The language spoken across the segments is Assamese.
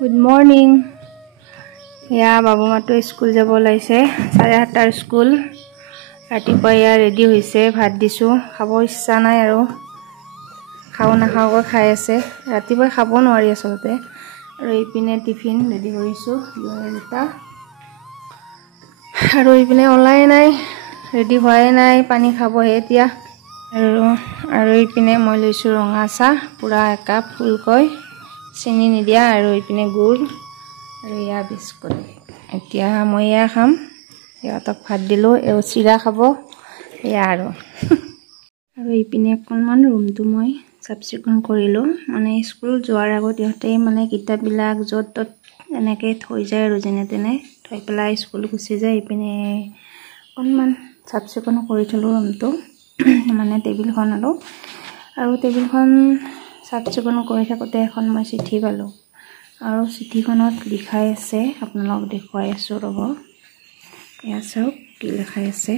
Good morning. Ya babu matu school jabo laise 7:30 school. Ratipuwa ya ready hoise bhat disu khabo issa nai aru khao na khao ko khai ase ratipuwa khabo nwari asolte aru ipine tiffin ready korisu yoita aru ipine olai nai ready hoy nai pani khabo he tia aru ipine moi loisu ronga sa pura এক কাপ ফুল koi চেনি নিদিয়া আৰু ইপিনে গুড় আৰু ইয়া বিস্কুট এতিয়া মই ইয়া খাম ইহঁতক ভাত দিলো এও চিৰা খাব ইয়া আৰু ইপিনে অকণমান ৰুমটো মই চাফচিকুণ কৰিলো মানে স্কুল যোৱাৰ আগত ইহঁতে মানে কিতাপবিলাক য'ত ত'ত এনেকে থৈ যায় আৰু যেনে তেনে থৈ পেলাই স্কুল গুচি যায় ইপিনে অকণমান চাফচিকুণ কৰি থলো ৰুমটো মানে টেবুলখন আৰু টেবুলখন চাফচিকুণ কৰি থাকোতে এখন মই চিঠি পালো আৰু চিঠিখনত লিখাই আছে আপোনালোক দেখুৱাই আছো ৰব এয়া চাওক কি লিখাই আছে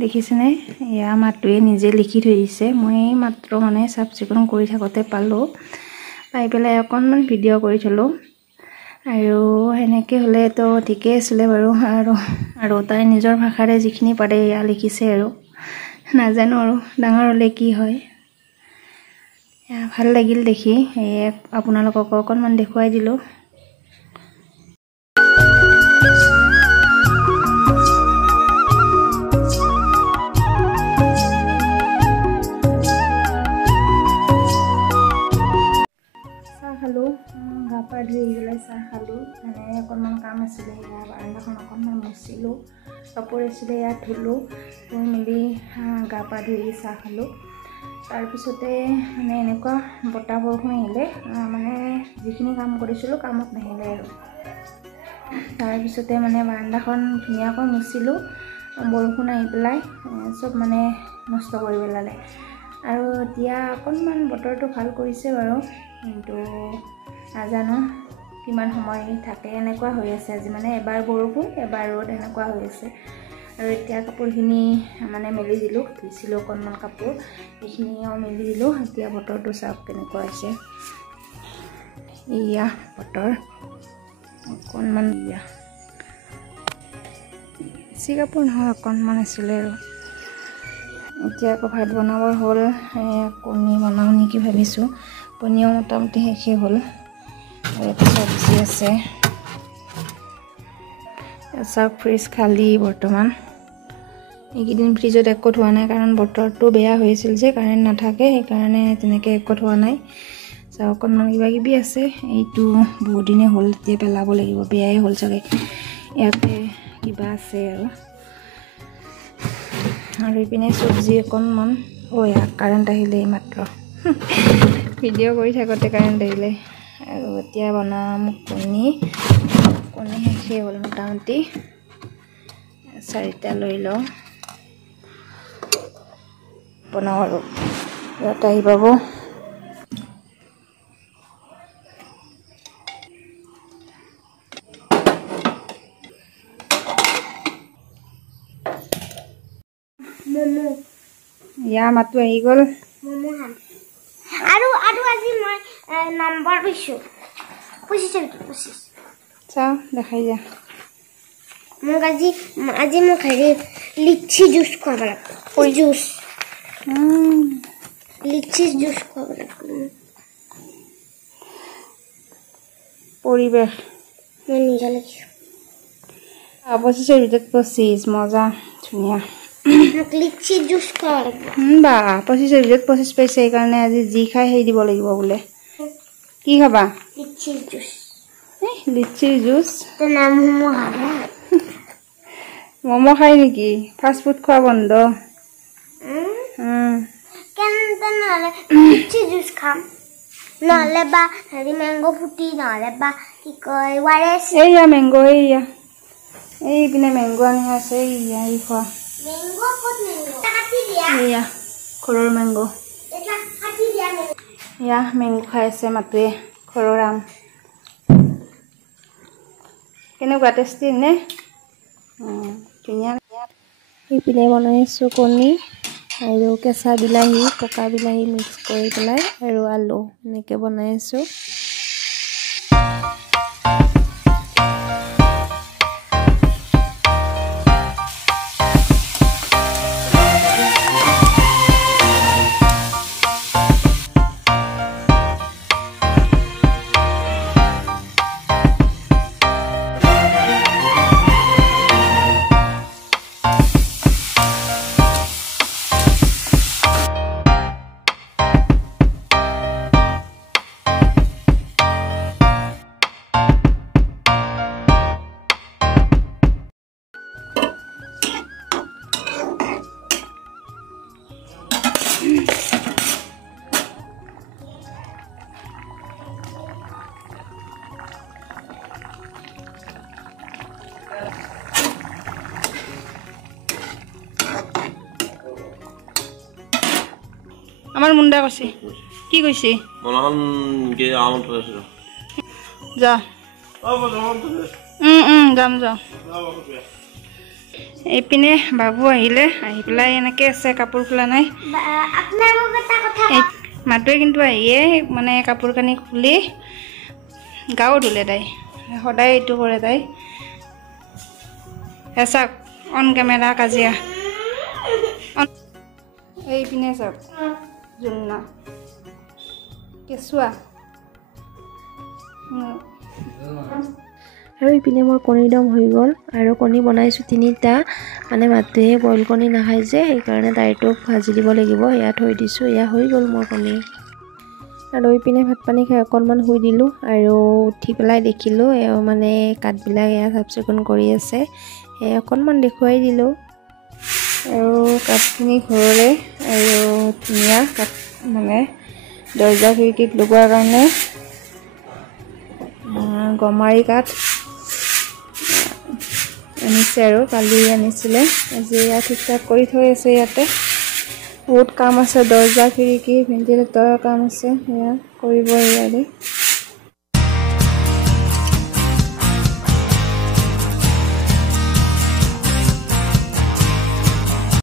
দেখিছেনে এয়া মাতুৱে নিজে লিখি থৈ দিছে মই মাত্ৰ মানে চাফচিকুণ কৰি থাকোতে পালো পাই পেলাই অকণমান ভিডিঅ' কৰি থলো আৰু এনেকে হলে তো ঠিকে আছিল বাৰু আৰু তাই নিজৰ ভাষাৰে যিখিনি পাৰে ইয়া লিখিছে আৰু নাজানো আৰু ডাঙৰ হলে কি হয় ভাল লাগিল দেখি আপোনালোকক অকণমান দেখুৱাই দিলো খালো গাপা ধুই গলে চাহ খালো মানে অকণমান কাম আছিলে বাৰান্দাখন অকণমান মুচিলো কাপোৰ আছিলে ইয়াত ধুলো ধুই মেলি গাপা ধুই চাহ খালো তাৰপিছতে মানে এনেকুৱা বতাহ বৰষুণ আহিলে মানে যিখিনি কাম কৰিছিলো কামত নাহিলে আৰু তাৰপিছতে মানে বাৰান্দাখন ধুনীয়াকৈ মুচিলো বৰষুণ আহি পেলাই চব মানে নষ্ট কৰি পেলালে আৰু এতিয়া অকণমান বতৰটো ভাল কৰিছে বাৰু কিন্তু নাজানো কিমান সময় থাকে এনেকুৱা হৈ আছে আজি মানে এবাৰ বৰষুণ এবাৰ ৰ'দ এনেকুৱা হৈ আছে আৰু এতিয়া কাপোৰখিনি মানে মেলি দিলো ধুইছিলো অকণমান কাপোৰ এইখিনিও মেলি দিলো এতিয়া বতৰটো চাওক কেনেকুৱা আছে ইয়া বতৰ অকণমান ইয়া বেছি কাপোৰ নহয় অকণমান আছিলে আৰু এতিয়া আকৌ ভাত বনাবৰ হ'ল কণী বনাওঁ নেকি ভাবিছোঁ কণীও মোটামুটি শেষেই হ'ল আৰু এটা চব্জি আছে চাওক ফ্ৰিজ খালী বৰ্তমান এইকেইদিন ফ্ৰিজত একো থোৱা নাই কাৰণ বতৰটো বেয়া হৈ আছিল যে কাৰেণ্ট নাথাকে সেইকাৰণে তেনেকৈ একো থোৱা নাই চাওক অকণমান কিবা কিবি আছে এইটো বহুত দিনে হ'ল এতিয়া পেলাব লাগিব বেয়াই হ'ল চাগে ইয়াতে কিবা আছে আৰু ইপিনে চব্জি অকণমান কাৰেণ্ট আহিলে মাত্ৰ ভিডিঅ' কৰি থাকোঁতে কাৰেণ্ট আহিলে আৰু এতিয়া বনাম কণী শেষেই হ'ল মোটামুটি 4টা লৈ লওঁ বনাওঁ আৰু ইয়াত আহি পাব ইয়া মাতো আহি গ'ল আৰু আজি মই নম্বৰ পাইছো 25 চাও দেখাই যা মোক আজি মোক লিচি জুচ খুৱাব লাগিব জুচ লিচি জুচ খুৱাব লাগিব পৰিবেশ মই নিজে লিখিছো 25 ভিতৰত 25 মজা ধুনীয়া মোক লিচি জুচ খুৱাব লাগিব বা 25 ভিতৰত 25 পাইছে সেইকাৰণে আজি যি খাই সেই দিব লাগিব বোলে কি খাবা লিচি জুচ তো নাম মমো খাই নেকি ফাষ্ট ফুড খোৱা বন্ধ কেনতে নহলে লিচি জুচ খাম নহলে বা হেৰি ম্যাঙ্গো ফুটি নহলে বা কি কয় ওয়াৰেস এইয়া ম্যাঙ্গো এই পিনে ম্যাঙ্গো আনি আছে এইয়া এই খোৱা ম্যাঙ্গো কত ম্যাঙ্গো কাটি দিয়া এইয়া ঘৰৰ ম্যাঙ্গো এটা কাটি দিয়া ইয়া ম্যাঙ্গো খাই আছে মাতুৱে ঘৰৰ আম কেনেকুৱা টেষ্টি নে ধুনীয়া এইপিনে বনাই আছোঁ কণী আৰু কেঁচা বিলাহী পকা বিলাহী মিক্স কৰি পেলাই আৰু আলু এনেকৈ বনাই আছোঁ। আমার মুন্ডা কৈছে কি কৈছে মনখন কি আমত আছে যা যাম যাম এইপিনে বাবু আহিলে আহি পেলাই এনেকৈ আছে কাপোৰ খোলা নাই আপোনালোক এটা কথা মাতোৱে কিন্তু আহিয়ে মানে কাপোৰ কানি খুলি গাও ধুলে তাই সদায় এইটো কৰে তাই চাওক অন কেমেৰা কাজিয়া এইপিনে চাওক জুলনা কেঁচুৱা আৰু ইপিনে মোৰ কণীৰ দম হৈ গ'ল আৰু কণী বনাইছোঁ 3টা মানে মাতোহে বইল কণী নাখায় যে সেইকাৰণে তাইটোক ভাজি দিব লাগিব। এয়া থৈ দিছোঁ, এয়া হৈ গ'ল মোৰ কণী। আৰু ইপিনে ভাত পানী খাই অকণমান শুই দিলোঁ আৰু উঠি পেলাই দেখিলোঁ মানে কাঠবিলাক এয়া চাফ চিকুণ কৰি আছে, সেই অকণমান দেখুৱাই দিলোঁ। আৰু কাঠখিনি ঘৰৰে আৰু ধুনীয়া কাঠ মানে দৰ্জা খিৰিকীত লগোৱাৰ কাৰণে গমাৰি কাঠ আনিছে আৰু কালি আনিছিলে, আজি ইয়াত ঠিক ঠাক কৰি থৈ আছে। ইয়াতে বহুত কাম আছে, দৰ্জা খিৰিকী ভেণ্টিলেটৰৰ কাম আছে, সেয়া কৰিব ইয়াৰে।